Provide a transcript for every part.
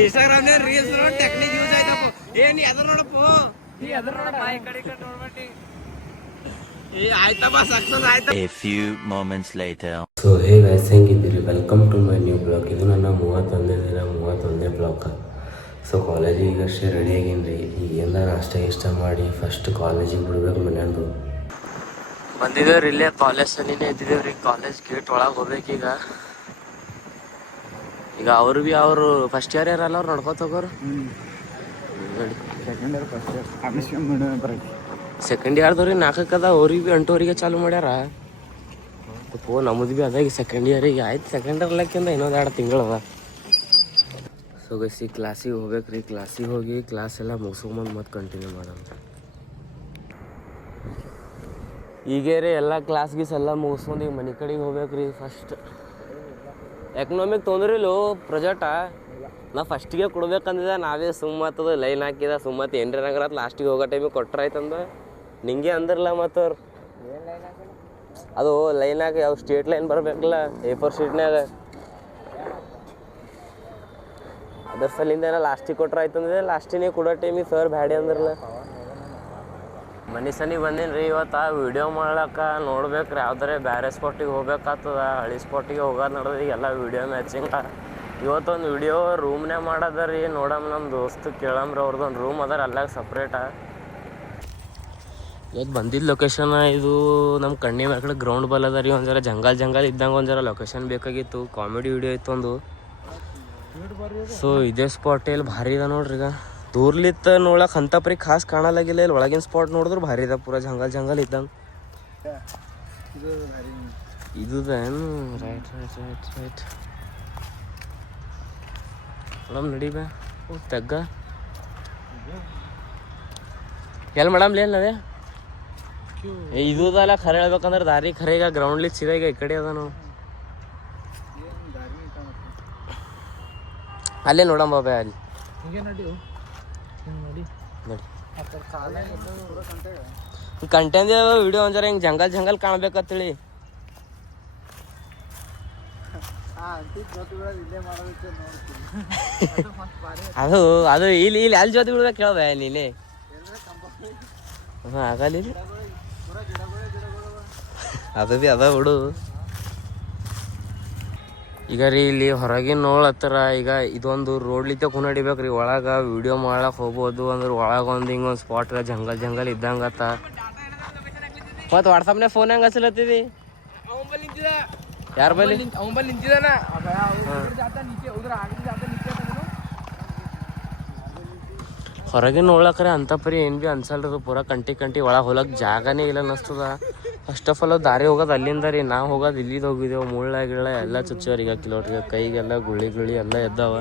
Instagram reels technique use ಆಯ್ತಪ್ಪ. ಏನ್ ಎದ್ರ ನೋಡಪ್ಪ ಆಯ್ತಪ್ಪ ಸಕ್ಸಸ್ ಆಯ್ತು. A few moments later. So hey guys, ಹೆಂಗಿದ್ದೀರಿ? Welcome to my new blog. ಇದು ನನ್ನ 31ನೇ ದಿನ, 31ನೇ ಬ್ಲಾಗ್. ಸೊ ಕಾಲೇಜಿಗೆ ಈಗಷ್ಟೇ ರೆಡಿ ಆಗೀನಿ ರೀ. ಈಗೆಲ್ಲ ನಾಷ್ಟ ಇಷ್ಟ ಮಾಡಿ ಫಸ್ಟ್ ಕಾಲೇಜಿಗೆ ಬಿಡ್ಬೇಕು ಮನೆಯಂದು. ಬಂದಿದ್ದೇವ್ರಿ, ಇಲ್ಲೇ ಕಾಲೇಜ್ ಸನಿನೇ ಇದ್ದಿದ್ದೇವ್ರಿ. ಕಾಲೇಜ್ ಗೇಟ್ ಒಳಗೆ ಹೋಗ್ಬೇಕೀಗ. ಈಗ ಅವ್ರು ಭೀ ಅವರು ಫಸ್ಟ್ ಇಯರ್ ಯಾರಲ್ಲ ಅವ್ರು ನೋಡ್ಕೋತ ಹೋಗೋರು. ಸೆಕೆಂಡ್ ಇಯರ್ದವ್ರಿ 4 ಅವ್ರಿಗೆ ಭೀ 8ವರೆಗೆ ಚಾಲು ಮಾಡ್ಯಾರ. ನಮ್ಮದು ಭೀ ಅದಾಗ ಸೆಕೆಂಡ್ ಇಯರಿಗೆ ಆಯ್ತು. ಸೆಕೆಂಡ್ ಇಯರ್ ಲೆಕ್ಕಿಂದ ಇನ್ನೊಂದು 2 ತಿಂಗಳು ಅದ. ಸೊ ಗೈಸ್, ಈ ಕ್ಲಾಸಿಗೆ ಹೋಗ್ಬೇಕ್ರಿ. ಕ್ಲಾಸಿಗೆ ಹೋಗಿ ಕ್ಲಾಸ್ ಎಲ್ಲ ಮುಗಿಸ್ಕೊಂಬಂದು ಮತ್ತೆ ಕಂಟಿನ್ಯೂ ಮಾಡೋಣ. ಈಗೇ ರೀ ಎಲ್ಲ ಕ್ಲಾಸ್ ಗೀಸ್ ಎಲ್ಲ ಮುಗಿಸ್ಕೊಂಡು ಈಗ ಮನೆ ಕಡೆಗೆ ಹೋಗ್ಬೇಕ್ರಿ. ಫಸ್ಟ್ ಎಕನಾಮಿಕ್ ತೊಂದ್ರಿಲು ಪ್ರೊಜೆಕ್ಟ ನಾ ಫಸ್ಟಿಗೆ ಕೊಡ್ಬೇಕಂದಿದ್ದೆ. ನಾವೇ ಸುಮ್ಮತ್ತದ ಲೈನ್ ಹಾಕಿದ ಸುಮ್ಮತ್ತು ಏನ್ರ ಲಾಸ್ಟಿಗೆ ಹೋಗೋ ಟೈಮಿಗೆ ಕೊಟ್ರಾಯ್ತಂದ ನಿಂಗೆ ಅಂದಿರಲ್ಲ. ಮತ್ತು ಅದು ಲೈನಾಗ ಯಾವ ಸ್ಟೇಟ್ ಲೈನ್ ಬರಬೇಕಲ್ಲ A4 ಶೀಟ್ನಾಗ, ಅದ್ರ ಸಲಿಂದ ಏನೋ ಲಾಸ್ಟಿಗೆ ಕೊಟ್ರಾಯ್ತಂದ್ರೆ ಲಾಸ್ಟಿಗೆ ಕೊಡೋ ಟೈಮಿಗೆ ಸರ್ ಬ್ಯಾಡಿ ಅಂದ್ರಲ್ಲ. ಮನೆ ಸನಿ ಬಂದೀನಿ ರೀ ಇವತ್ತು. ವೀಡಿಯೋ ಮಾಡ್ಲಕ್ಕ ನೋಡ್ಬೇಕ್ರಿ ಯಾವ್ದಾರೆ ಬೇರೆ ಸ್ಪಾಟಿಗೆ ಹೋಗ್ಬೇಕಾಗ್ತದ. ಹಳಿ ಸ್ಪಾಟಿಗೆ ಹೋಗೋದು ನೋಡಿದ್ರೆ ಎಲ್ಲ ವೀಡಿಯೋ ಮ್ಯಾಚಿಂಗ್. ಇವತ್ತೊಂದು ವಿಡಿಯೋ ರೂಮ್ನೇ ಮಾಡೋದ ರೀ. ನೋಡಮ್ಮ ನಮ್ಮ ದೋಸ್ತು ಕೇಳಮ್ರಿ, ಅವ್ರದ್ದೊಂದು ರೂಮ್ ಅದಾರ ಅಲ್ಲಾಗ ಸಪ್ರೇಟ. ಇವತ್ತು ಬಂದಿದ್ದ ಲೊಕೇಶನ್ ಇದು ನಮ್ಮ ಕಣ್ಣಿ ಮ್ಯಾಕಡೆ ಗ್ರೌಂಡ್ ಬಲ್ ಅದ ರೀ. ಒಂದು ಜರ ಜಂಗಲ್ ಇದ್ದಂಗೆ ಒಂದು ಜರ ಲೊಕೇಶನ್ ಬೇಕಾಗಿತ್ತು. ಕಾಮಿಡಿ ವಿಡಿಯೋ ಇತ್ತು ಒಂದು. ಸೊ ಇದೇ ಸ್ಪಾಟ್ ಇಲ್ಲಿ ಭಾರಿ ಇದೆ ನೋಡ್ರಿ. ಈಗ ದೂರ್ಲಿತ್ತ ನೋಡಕ್ಕೆ ಅಂತಪ್ರಿ ಖಾಸ್ ಕಾಣಲಾಗಿಲ್ಲ. ಇಲ್ಲಿ ಒಳಗಿನ ಸ್ಪಾಟ್ ನೋಡಿದ್ರು ಭಾರಿ ಇದೆ, ಪೂರ ಜಂಗಲ್ ಇದ್ದಂಗೆ. ಇದು ಏನು ರೈಟ್ ಮೇಡಮ್ ನಡಿ ಬೇ ತೆಗ್ಗ ಎಲ್ಲಿ ಮೇಡಮ್ ಲೇನದೇ ಇದು ಅಲ್ಲ. ಖರೆ ಹೇಳ್ಬೇಕಂದ್ರೆ ದಾರಿ ಖರೆ ಈಗ ಗ್ರೌಂಡ್ಲಿ ಸೀದಾ ಈಗ ಈ ಕಡೆ ಅದ. ನಾವು ಅಲ್ಲೇ ನೋಡಮ್ಮ ಬಾಬಾ ಅಲ್ಲಿ ಕಂಟೆಂಟ್ ವಿಡಿಯೋ ಒಂದ್ ಜರ ಹಿಂಗೆ ಜಂಗಲ್ ಕಾಣ್ಬೇಕತ್ತೇಳಿ. ಅದು ಇಲ್ಲಿ ಅಲ್ಲಿ ಜೊತೆ ಬಿಡ್ಬೇಕು ಕೇಳ್ಬ ನೀನೆ. ಹಾಂ ಆಗಲ್ಲ ಅದು ಭೀ ಅದ ಬಿಡು. ಈಗ ರೀ ಇಲ್ಲಿ ಹೊರಗಿನ ನೋಡ್ಲತ್ತಾರ. ಈಗ ಇದೊಂದು ರೋಡ್ಲಿತ್ತ ಕುನಡಿಬೇಕ್ರಿ. ಒಳಗೆ ವಿಡಿಯೋ ಮಾಡಕ್ಕೆ ಹೋಗ್ಬೋದು ಅಂದ್ರೆ ಒಳಗೆ ಒಂದು ಹಿಂಗೊಂದು ಸ್ಪಾಟ್ ಜಂಗಲ್ ಇದ್ದಂಗತ್ತ. ಮತ್ತು ವಾಟ್ಸಪ್ನಾಗ ಫೋನ್ ಹೆಂಗೆ ಹಚ್ಚಲತ್ತಿದಿ? ಯಾರ ಬಲ್ಲಿ ನಿಂತಿದಾನ? ಹೊರಗಿನ ನೋಡ್ಲಕ್ರೆ ಅಂತ ಪರಿ ಏನು ಭೀ ಅನ್ಸಲ್ರಿ. ಪೂರ ಕಂಟಿ ಒಳಗೆ ಹೋಲಕ್ಕೆ ಜಾಗನೇ ಇಲ್ಲ ಅನ್ನಿಸ್ತದ. ಫಸ್ಟ್ ಆಫ್ ಆಲ್ ದಾರಿ ಹೋಗೋದು ಅಲ್ಲಿಂದ ರೀ. ನಾವು ಹೋಗೋದು ಇಲ್ಲಿದ್ದು ಹೋಗಿದ್ದೇವೆ. ಮುಳ್ಳ ಎಲ್ಲ ಚುಚ್ಚೋರು ಈಗ ಕಿಲೋಟ್ರಿಗೆ ಕೈಗೆಲ್ಲ ಗುಳಿ ಎಲ್ಲ ಎದ್ದಾವ.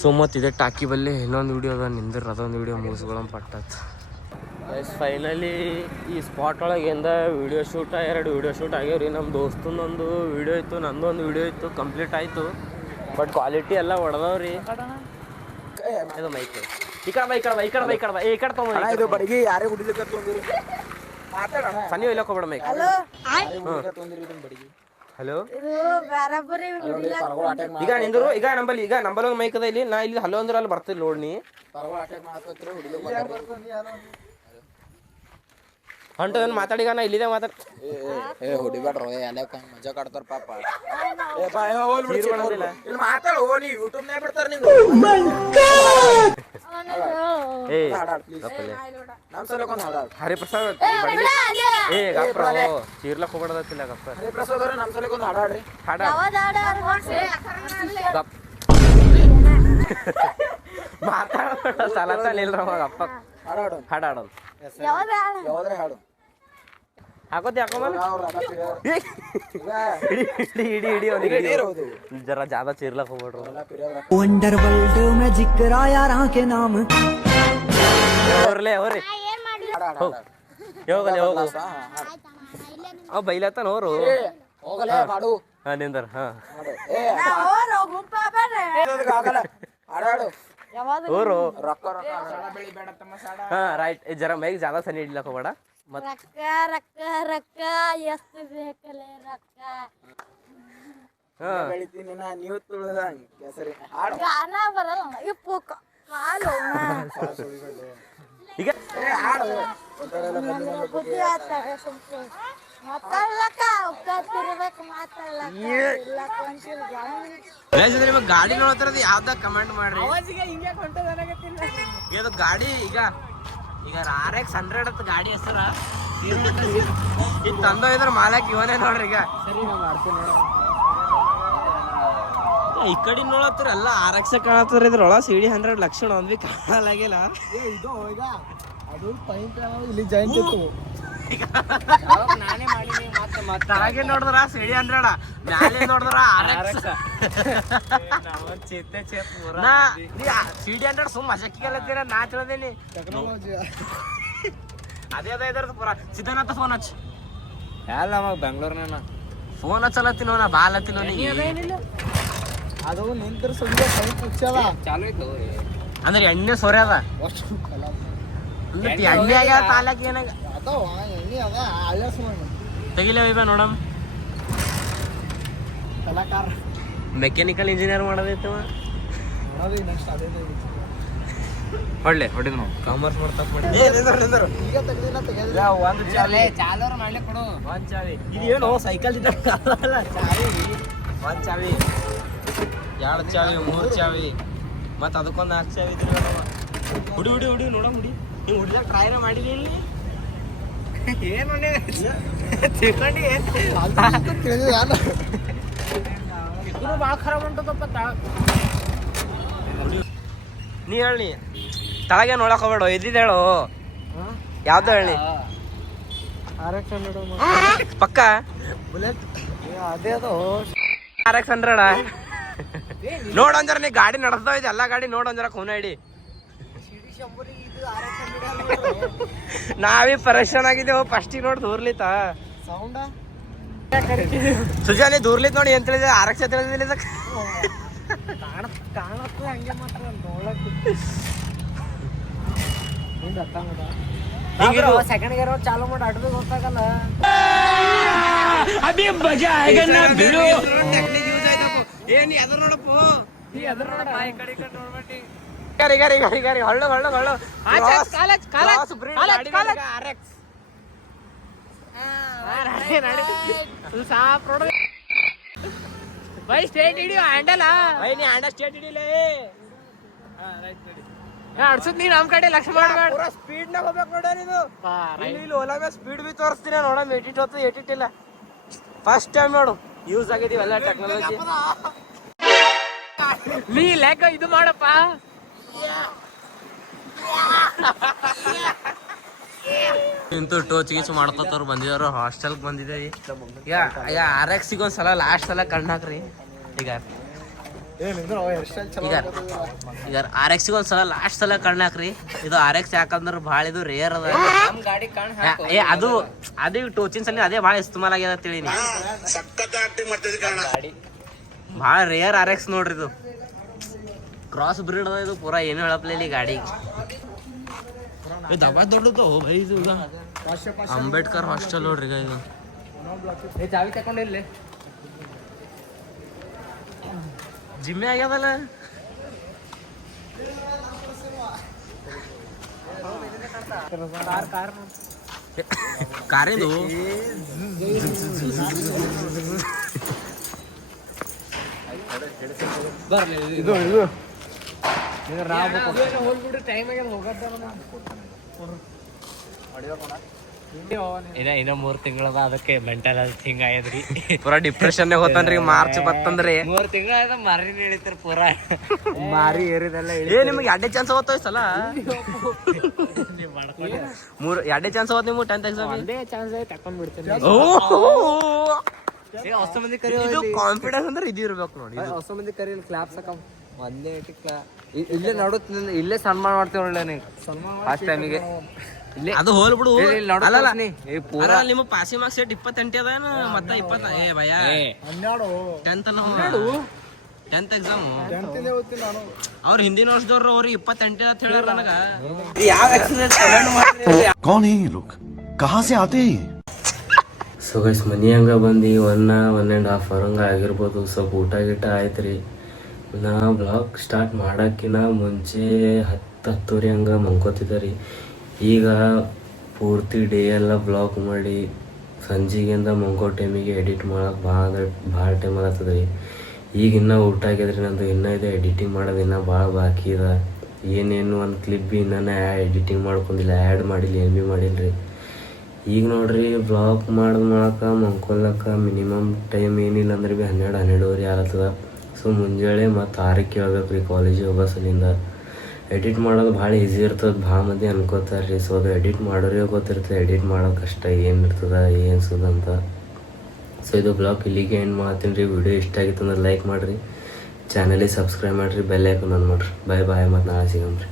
ಸೊ ಮತ್ತು ಇದೇ ಟಾಕಿ ಬಲ್ಲಿ ಇನ್ನೊಂದು ವಿಡಿಯೋ ಅದ ನಿಂದ್ರೆ ಅದೊಂದು ವಿಡಿಯೋ ಮುಗಿಸ್ಕೊಳ್ಳೋ ಪಟ್ಟತ್. ಫೈನಲಿ ಈ ಸ್ಪಾಟ್ ಒಳಗೆ ಎಂದ ವಿಡಿಯೋ ಶೂಟ 2 ವಿಡಿಯೋ ಶೂಟ್ ಆಗ್ಯಾವ್ರಿ. ನಮ್ಮ ದೋಸ್ತಂದೊಂದು ವಿಡಿಯೋ ಇತ್ತು, ನಂದೊಂದು ವಿಡಿಯೋ ಇತ್ತು, ಕಂಪ್ಲೀಟ್ ಆಯಿತು. ಬಟ್ ಕ್ವಾಲಿಟಿ ಎಲ್ಲ ಹೊಡೆದವ್ರಿ. ಇದು ಮೈಕ್ ಈ ಕಡೆ ತೊಗೊಂಡು ಬಡಿಗೆ ಯಾರೇ ಹುಡಿಲಿಕ್ಕೆ ಸನಿ ಒಯ್ಲಕ್ಕೆ ಹೋಗ್ಬೇಡ ಮೈಕ್. ಹಲೋ ಈಗ ನಿಂದ್ರು ಈಗ ನಂಬಲ್ಲಿ ಮೈಕ್ ಅದ ಇಲ್ಲಿ. ನಾ ಇಲ್ಲಿ ಹಲೋ ಅಂದ್ರೆ ಅಲ್ಲಿ ಬರ್ತಿಲ್ಲ ನೋಡ್ನಿ. ಹೊಂಟ ಮಾತಾಡಿಗ ನಾ ಇಲ್ಲಿದೆ ಮಾತಾಡ ಹೊಡಿಬೇಡ್ರ ಮಜಾ ಕಾಡ್ತಾರ ಪಾಪ. ಹರಿಪ್ರಸಾದ್ ಚೀರ್ಲಕ್ ಹೋಗ್ಬಾರ್ದತ್ತಿಲ್ಲ ಗಪ್ಪ. ಮಾತಾಡ ಸಲತಲಿಲ್ರ ಗಪ್ಪ. ಹಾಡಾಡೋದು ಹಾಕೋತಿ ಹಾಕೊಂಬಲ್ಲ ಜರ ಜಾದ ಚೀರ್ಲಕ್ ಹೋಗ್ಬಿಡ್ರು. ವಂಡರ್ ವರ್ಲ್ಡ್ में जिक्र आया राह के नाम ಹೋಗ್ಲಿ ಹೋಗು ಅವ್ ಬೈಲತ್ತಾನ ಹೋರು ನಿಂದರ್. ಹೋರು ಹಾ ರೈಟ್. ಜರ ಮೈಕ್ ಜಾದ ಸನಿ ಹಿಡ್ಲಕ್ ಹೋಗ್ಬೇಡ. ಬೆಳಿತೀನಿ ನಾ ನೀವು ತುಳಿದ ಹೆಸರಿ ಹಾಡು ಗಾನ ಬರಲ್ಲ ಇಪ್ಪು ಕಾಲು ಈಗ ಹಾಡು ಬುದ್ಧಿ ಆಗ್ತಾರೆ ಸುಮ್ಮನೆ ಮಾತಾಡ್ಲಕ್ಕ ಒಪ್ಪಿರ್ಬೇಕು ಮಾತಾಡ್ಲಕ್ಕ ಇಲ್ಲಕ್ಕ ಒಂಚೂರು ನಿಮಗೆ ಗಾಡಿ ನೋಡ್ತಿರೋದು ಯಾವ್ದಾಗ ಕಮೆಂಟ್ ಮಾಡ್ರಿ ಹಿಂಗೆ ಕೊಂಟದಾಗತ್ತಿಲ್ಲ ಇದು ಗಾಡಿ ಈಗ RX 100 ಅಂತ ಗಾಡಿ ಹೆಸರ ಈಗ ತಂದೋಯ್ದ್ರ ಮಾಲಕ್ ಇವನೇ ನೋಡ್ರಿ ಈಗ ಸರಿ ನಾ ಮಾಡ್ತೀನಿ ಈ ಕಡೆ ನೋಡತ್ತರ ಎಲ್ಲ RX ಕಾಣತ್ತಾರ ಇದ್ರೊಳ CD 100 ಲಕ್ಷಣ ಒಂದ್ ಬಿ ಕಾಣಲಾಗಿಲ್ಲ ಇದು ಈಗ ಅದು ಪಾಯಿಂಟ್ ಇಲ್ಲಿ ಜಾಯಿಂಟ್ ಇತ್ತು ನಾನೇ ಮಾಡಿನಿ ಮತ್ತೆ ತಳಗೆ ನೋಡಿದ್ರ CD 100 ಮ್ಯಾಲೆ ನೋಡಿದ್ರ RX ನಾ CD 100 ಸುಮ್ಮ ಮಜಕ್ಕಿಗಲ್ಲತ್ತೀರ ನಾ ತಿಳಿದೀನಿ ಟೆಕ್ನಾಲಜಿ ಅದೇ ಇದ್ರದ್ದು ಪೂರ ಸಿದ್ಧಾನಂತ ಫೋನ್ ಹಚ್ಚ ಎಲ್ಲ ನಮಗೆ ಬೆಂಗಳೂರಿನ ಫೋನ್ ಹಚ್ಚಲತ್ತಿನೋ ನಾ ಬಾಲತ್ತಿನೋ ನೀ ಅದು ನಿಂತರ ಸುಮ್ಮನೆ ಪೈಪ್ ಮುಚ್ಚಲ್ಲ ಚಾಲು ಇತ್ತು ಅಂದ್ರೆ ಎಣ್ಣೆ ಸೊರೆ ಅದ ಅಷ್ಟು ಕಲ ಎಣ್ಣೆ ಆಗ್ಯಾವ ತಾಲಕ್ ಏನಾಗ ಅದಾವ ಎಣ್ಣೆ ಅದ ಹಳ್ಳ ಸುಮ್ಮನೆ ತೆಗಿಲೇವ ಇವ ನೋಡಮ್ ಕಲಾಕಾರ ಮೆಕ್ಯಾನಿಕಲ್ ಇಂಜಿನಿಯರ್ ಮಾಡೋದೈತವ ನೋಡೋದು ನೆಕ್ಸ್ಟ್ ಅದೇ ಹೊಡಿದ್ ನಾವು ಕಾಮರ್ಸ್ ಮಾಡ್ತಾ ಈಗ ತೆಗೆದಿಲ್ಲ ಒಂದು ಚಾವಿ ಚಾಲೋರ್ ಮಾಡ್ಲಿ ಕೊಡು ಒಂದ್ ಚಾವಿ ಇದೇನು ಸೈಕಲ್ ಚಾವಿ ಒಂದ್ ಚಾವಿ 2 ಚಾವಿ 3 ಚಾವಿ ಮತ್ತ ಅದಕ್ಕೊಂದು 4 ಚಾವಿ ಇದ್ರಿ ಹುಡಿ ನೋಡಮ್ ಹುಡಿ ನೀವು ಹುಡಿದಾಗ ಟ್ರೈನ ಮಾಡಿದಿ ಇಲ್ಲಿ ಏನು ತಿಳ್ಕೊಂಡು ಏನು ತಿಳಿದಿಲ್ಲ ಇದು ಭಾಳ ಖರಾಬ್ ಉಂಟದಪ್ಪ ನೀ ಹೇಳಿ ತಳಗೆ ನೋಡಕ್ ಹೋಗ್ಬೇಡ ಇದ್ದಿದ್ದು ಹೇಳು ಯಾವ್ದು ಹೇಳಿ RX 100 ಪಕ್ಕ ಬುಲೆಟ್ ಅದೇ ಅದು RX 100 ನೋಡೊಂಜರ ನೀ ಗಾಡಿ ನಡೆಸ್ತಾವ ಇದೆ ಎಲ್ಲ ಗಾಡಿ ನೋಡೊಂಜರ ಖೂನ ಹಿಡಿ ನಾವೀ ಪರೇಶಾನ್ ಆಗಿದ್ದೇವು ಫಸ್ಟಿಗೆ ನೋಡಿ ದೂರ್ಲಿತ್ತ ಸೌಂಡ ಸುಜಾನಿ ದೂರ್ಲಿತ್ ನೋಡಿ ಏನ್ ತಿಳಿದ RX ತಿಳಿದಿಲ್ಲ ಕಾಣತ್ತಲ್ಲ ಹಂಗೆ ಮಾತ್ರ ನೋಡಕ್ಕೆ ಸೆಕೆಂಡ್ ಗೇರ್ ಚಾಲು ಮಾಡಿ ಅಡ್ದು ಗೊತ್ತಾಗಲ್ಲ ಏನಿ ಅದ್ರ ನೋಡಪ್ಪ ಅದ್ರ ನೋಡಪ್ಪ ಈ ಕಡೆ ನೋಡ್ಬಿಟ್ಟು ಗಾರಿ ಹೊಳ್ಳು RX ಬೈ ಸ್ಟೇಟ್ ಹಿಡಿಯೋ ಹ್ಯಾಂಡಲ್ ನೀ ಹ್ಯಾಂಡ ಸ್ಟೇಟ್ ಹಿಡಿಲೇ ಅಡ್ಸದ್ ನೀ ನಮ್ ಕಡೆ ಲಕ್ಷ ಮಾಡ್ಬೇಡ ಪೂರಾ ಸ್ಪೀಡ್ ನಾಗ ಹೋಗ್ಬೇಕು ನೋಡ ನೀನು ಇಲ್ಲಿ ಓಲಾ ಮ್ಯಾಗ ಸ್ಪೀಡ್ ಬಿ ತೋರಿಸ್ತೀನಿ ನೋಡಮ್ ಎಡಿಟ್ ಇಲ್ಲ ಫಸ್ಟ್ ಟೈಮ್ ನೋಡು ಯೂಸ್ ಆಗಿದೀವಿ ಎಲ್ಲ ಟೆಕ್ನಾಲಜಿ ನೀ ಲೆಕ್ಕ ಇದು ಮಾಡಪ್ಪ ಇಂತೂ ಟೋಚ್ ಗೀಚ್ ಮಾಡ್ಕೋತವ್ರು ಬಂದಿದವ್ರು ಹಾಸ್ಟೆಲ್ಗೆ ಬಂದಿದ್ದೇವೆ ಈಗ RX ಒಂದ್ಸಲ ಲಾಸ್ಟ್ ಸಲ ಕಣ್ಣು ಹಾಕ್ರಿ ಈಗ RX ಒಂದ್ಸಲ ಲಾಸ್ಟ್ ಸಲ ಕಣ್ಣು ಹಾಕ್ರಿ ಇದು RX ಯಾಕಂದ್ರೆ ಭಾಳ ಇದು ರೇರ್ ಅದ ಅದು ಟೋಚಿನ ಸಲ ಅದೇ ಭಾಳ ಇಸ್ತಮಾಲ್ ಆಗ್ಯದ ತಿಳಿನಿ ಭಾಳ ರೇರ್ RX ನೋಡ್ರಿ ಇದು ಕ್ರಾಸ್ ಬ್ರೀಡ್ ಅದ ಇದು ಪೂರಾ ಏನು ಹೇಳಪ್ಲಿ ಗಾಡಿ ದಬಾ ದೊಡ್ಡದು ಬೈ ಇದು ಅಂಬೇಡ್ಕರ್ ಹಾಸ್ಟೆಲ್ ನೋಡ್ರಿ ಈಗ ಇದು ಚಾವಿ ತಕೊಂಡಿಲ್ಲ ಜಿಮ್ಮೆ ಆಗ್ಯದಲ್ಲ ಕಾರಿದು ಬರ್ಲಿ ಇದು ಹೋಗ್ಬಿಡ್ರಿ ಟೈಮ್ ಆಗ್ಯದ ಹೋಗತ್ತ ಇನ್ನ 3 ತಿಂಗಳದ ಅದಕ್ಕೆ ಮೆಂಟಲ್ ಹೆಲ್ತ್ ಹಿಂಗ ಆಗ್ಯದ್ರಿ ಪೂರಾ ಡಿಪ್ರೆಷನ್ ಹೋತನ್ರಿ ಮಾರ್ಚ್ ಬತ್ತಂದ್ರಿ 3 ತಿಂಗಳ ಮಾರಿನ ಹೇಳಿತಾರ ಪೂರಾ ಮಾರಿ ಏರಿದೆಲ್ಲ ನಿಮ್ಗೆ 2 ಚಾನ್ಸ್ ಹೋಗ್ತಾವಲ್ಲ ಎರಡೇ ಚಾನ್ಸ್ ಹೋದ್ ನಿಮ್ಗೆ 10th ಎಕ್ಸಾಮ್ ಒಂದೇ ಚಾನ್ಸ್ ತಕೊಂಡ್ ಬಿಡ್ತೇನೆ ಹೊಸ ಮಂದಿ ಇದು ಕಾನ್ಫಿಡೆನ್ಸ್ ಅಂದ್ರೆ ಇದು ಇರ್ಬೇಕು ನೋಡಿ ಹೊಸ ಮಂದಿ ಕರಿಯಲ್ಲ ಕ್ಲಾಪ್ ಸಕಂ ಒಂದೇ ಇಲ್ಲೇ ನೋಡುತ್ತ ಇಲ್ಲೇ ಸನ್ಮಾನ ಮಾಡ್ತೇವೆ ಒಳ್ಳೆ ನೀವು ಫಸ್ಟ್ ಟೈಮಿಗೆ ಅದು ಹೋಲ್ ಬಿಡು ಪೂರಾ ನಿಮ್ಮ ಪಾಸಿಂಗ್ ಮಾರ್ಕ್ಸ್ 28 ಅದ ಮತ್ತೆ 20 ಏ ಭಯ 10th 10th ಎಕ್ಸಾಮ್ ಅವ್ರ ಹಿಂದಿನ ವರ್ಷದವ್ರು ಅವ್ರಿಗೆ 28 ಅಂತ ಹೇಳ್ಯಾರ ನನಗ कौन है ये लोग कहाँ से आते हैं ये? ಸೊ ಗೈಸ್ ಮನೆ ಹಂಗೆ ಬಂದು 1.5 ಅವರ್ ಹಂಗೆ ಆಗಿರ್ಬೋದು. ಸ್ವಲ್ಪ ಊಟ ಗೀಟ ಆಯ್ತು ರೀ. ನಾ ಬ್ಲಾಗ್ ಸ್ಟಾರ್ಟ್ ಮಾಡೋಕ್ಕಿಂತ ಮುಂಚೆ 10-10:30 ಹಂಗೆ ಮಲ್ಕೋತಿದ್ದೆ ರೀ. ಈಗ ಪೂರ್ತಿ ಡೇ ಎಲ್ಲ ಬ್ಲಾಗ್ ಮಾಡಿ ಸಂಜೆಗಿಂದ ಮಲ್ಕೋ ಟೈಮಿಗೆ ಎಡಿಟ್ ಮಾಡೋಕೆ ಭಾಳ ಟೈಮ್ ಆಗತ್ತದ ರೀ. ಈಗ ಇನ್ನೂ ಊಟ ಆಗ್ಯದ್ರಿ ನಂದು. ಇನ್ನೂ ಇದೆ ಎಡಿಟಿಂಗ್ ಮಾಡೋದು ಇನ್ನೂ ಭಾಳ ಬಾಕಿ ಇದೆ. ಏನೇನು ಒಂದು ಕ್ಲಿಪ್ ಭೀ ಇನ್ನೂ ಎಡಿಟಿಂಗ್ ಮಾಡ್ಕೊಂಡಿಲ್ಲ, ಆ್ಯಡ್ ಮಾಡಿಲ್ಲ, ಏನು ಭೀ ಮಾಡಿಲ್ಲ ರೀ. ಈಗ ನೋಡ್ರಿ ಬ್ಲಾಗ್ ಮಾಡೋಕೆ ಮಲ್ಕೊಳಕ್ಕೆ ಮಿನಿಮಮ್ ಟೈಮ್ ಏನಿಲ್ಲ ಅಂದ್ರೆ ಭೀ 12-12:30 ಆಗತ್ತದ. ಸೊ ಮುಂಜಾನೆ ಮತ್ತು 6ಕ್ಕೆ ಹೇಳ್ಬೇಕು ರೀ ಕಾಲೇಜಿಗೆ ಹೋಗೋ ಸಲಿಂದ. ಎಡಿಟ್ ಮಾಡೋದು ಭಾಳ ಈಸಿ ಇರ್ತದೆ, ಭಾಳ ಮಂದಿ ಅನ್ಕೋತಾರೆ ರೀ. ಸೊ ಅದು ಎಡಿಟ್ ಮಾಡೋರಿಗೆ ಗೊತ್ತಿರ್ತದೆ ಎಡಿಟ್ ಮಾಡೋಕೆ ಕಷ್ಟ ಏನು ಇರ್ತದೆ ಏನು ಸುದಂತ. ಸೊ ಇದು ಬ್ಲಾಗ್ ಇಲ್ಲಿಗೆ ಎಂಡ್ ಮಾಡ್ತೀನಿ ರೀ. ವಿಡಿಯೋ ಇಷ್ಟ ಆಗಿತ್ತು ಅಂದ್ರೆ ಲೈಕ್ ಮಾಡಿರಿ, ಚಾನಲಿಗೆ ಸಬ್ಸ್ಕ್ರೈಬ್ ಮಾಡಿರಿ, ಬೆಲ್ ಐಕಾನ್ ಆನ್ ಮಾಡಿರಿ. ಬಾಯ್ ಮತ್ತು ನಾಳೆ ಸಿಗಮ್ರಿ.